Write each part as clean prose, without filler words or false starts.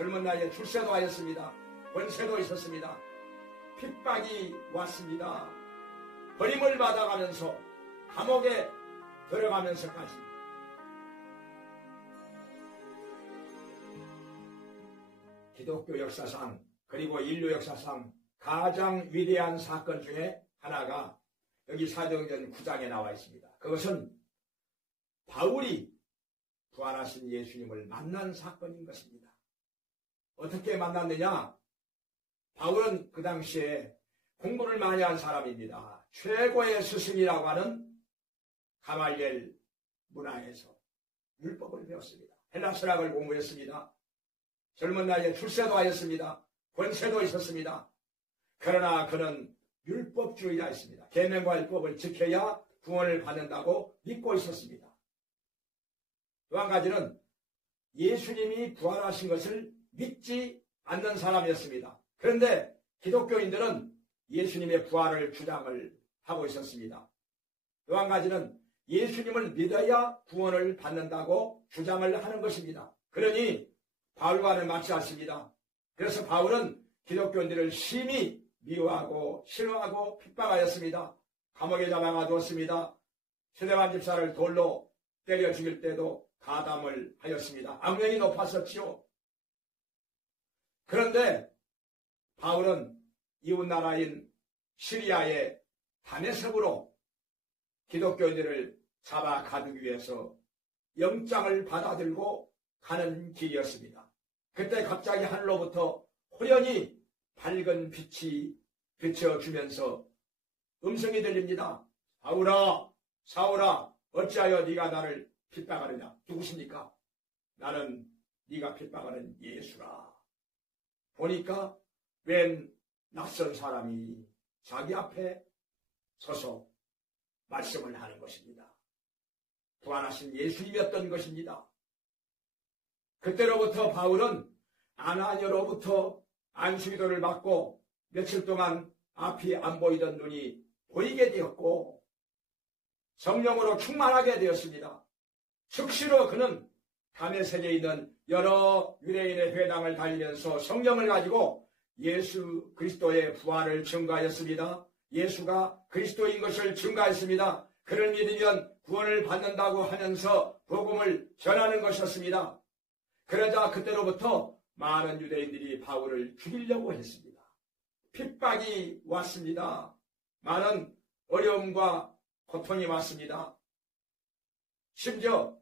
젊은 나이에 출세도 하였습니다. 권세도 있었습니다. 핍박이 왔습니다. 버림을 받아가면서 감옥에 들어가면서까지 기독교 역사상 그리고 인류 역사상 가장 위대한 사건 중에 하나가 여기 사도행전 9장에 나와 있습니다. 그것은 바울이 부활하신 예수님을 만난 사건인 것입니다. 어떻게 만났느냐? 바울은 그 당시에 공부를 많이 한 사람입니다. 최고의 스승이라고 하는 가말리엘 문화에서 율법을 배웠습니다. 헬라 철학을 공부했습니다. 젊은 나이에 출세도 하였습니다. 권세도 있었습니다. 그러나 그는 율법주의자였습니다. 계명과 율법을 지켜야 구원을 받는다고 믿고 있었습니다. 또 한 가지는 예수님이 부활하신 것을 믿지 않는 사람이었습니다. 그런데 기독교인들은 예수님의 부활을 주장을 하고 있었습니다. 또 한 가지는 예수님을 믿어야 구원을 받는다고 주장을 하는 것입니다. 그러니 바울과는 맞지 않습니다. 그래서 바울은 기독교인들을 심히 미워하고 싫어하고 핍박하였습니다. 감옥에 잡아가 두었습니다. 스데반 집사를 돌로 때려 죽일 때도 가담을 하였습니다. 악명이 높았었지요. 그런데 바울은 이웃나라인 시리아의 다메섹으로 기독교인들을 잡아 가두기 위해서 영장을 받아들고 가는 길이었습니다. 그때 갑자기 하늘로부터 호련히 밝은 빛이 비춰주면서 음성이 들립니다. 바울아, 사울아, 어찌하여 네가 나를 핍박하느냐? 누구십니까? 나는 네가 핍박하는 예수라. 보니까 웬 낯선 사람이 자기 앞에 서서 말씀을 하는 것입니다. 부활하신 예수님이었던 것입니다. 그때로부터 바울은 아나니아로부터 안수기도를 받고 며칠 동안 앞이 안 보이던 눈이 보이게 되었고 성령으로 충만하게 되었습니다. 즉시로 그는 다메섹에 있는 여러 유대인의 회당을 다니면서 성령을 가지고 예수 그리스도의 부활을 증거하였습니다. 예수가 그리스도인 것을 증거했습니다. 그를 믿으면 구원을 받는다고 하면서 복음을 전하는 것이었습니다. 그러자 그때로부터 많은 유대인들이 바울을 죽이려고 했습니다. 핍박이 왔습니다. 많은 어려움과 고통이 왔습니다. 심지어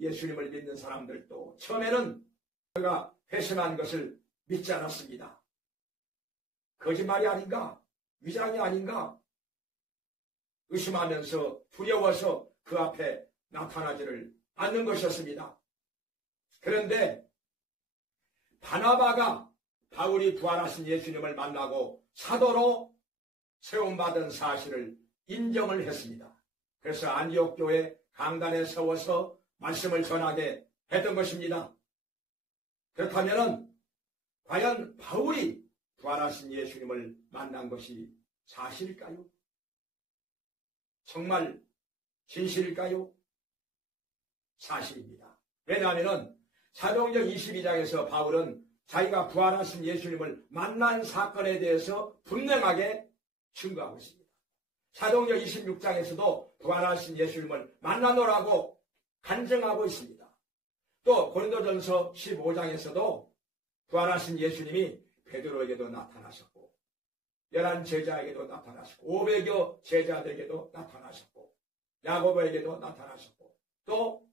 예수님을 믿는 사람들도 처음에는 그가 회심한 것을 믿지 않았습니다. 거짓말이 아닌가? 위장이 아닌가? 의심하면서 두려워서 그 앞에 나타나지를 않는 것이었습니다. 그런데 바나바가 바울이 부활하신 예수님을 만나고 사도로 세움받은 사실을 인정을 했습니다. 그래서 안디옥 교회 강단에 세워서 말씀을 전하게 했던 것입니다. 그렇다면 과연 바울이 부활하신 예수님을 만난 것이 사실일까요? 정말 진실일까요? 사실입니다. 왜냐하면 사도행전 22장에서 바울은 자기가 부활하신 예수님을 만난 사건에 대해서 분명하게 증거하고 있습니다. 사도행전 26장에서도 부활하신 예수님을 만나노라고 간증하고 있습니다. 또 고린도전서 15장에서도 부활하신 예수님이 베드로에게도 나타나셨고 11 제자에게도 나타나셨고 500여 제자들에게도 나타나셨고 야고보에게도 나타나셨고 또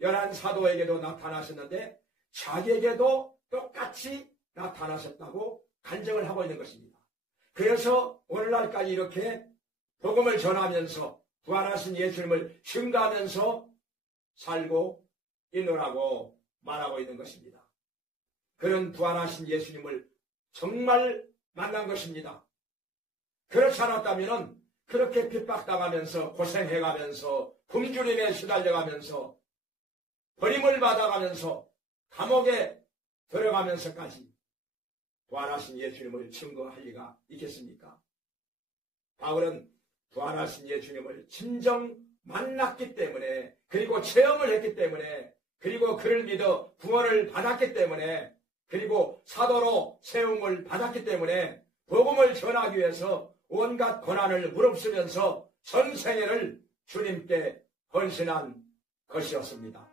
11 사도에게도 나타나셨는데 자기에게도 똑같이 나타나셨다고 간증을 하고 있는 것입니다. 그래서 오늘날까지 이렇게 복음을 전하면서 부활하신 예수님을 증거하면서 살고 있노라고 말하고 있는 것입니다. 그런 부활하신 예수님을 정말 만난 것입니다. 그렇지 않았다면 그렇게 핍박당하면서 고생해가면서 굶주림에 시달려가면서 버림을 받아가면서 감옥에 들어가면서까지 부활하신 예수님을 증거할 리가 있겠습니까? 바울은 부활하신 예수님을 진정 만났기 때문에 그리고 체험을 했기 때문에 그리고 그를 믿어 구원을 받았기 때문에, 그리고 사도로 세움을 받았기 때문에 복음을 전하기 위해서 온갖 고난을 무릅쓰면서 전생애를 주님께 헌신한 것이었습니다.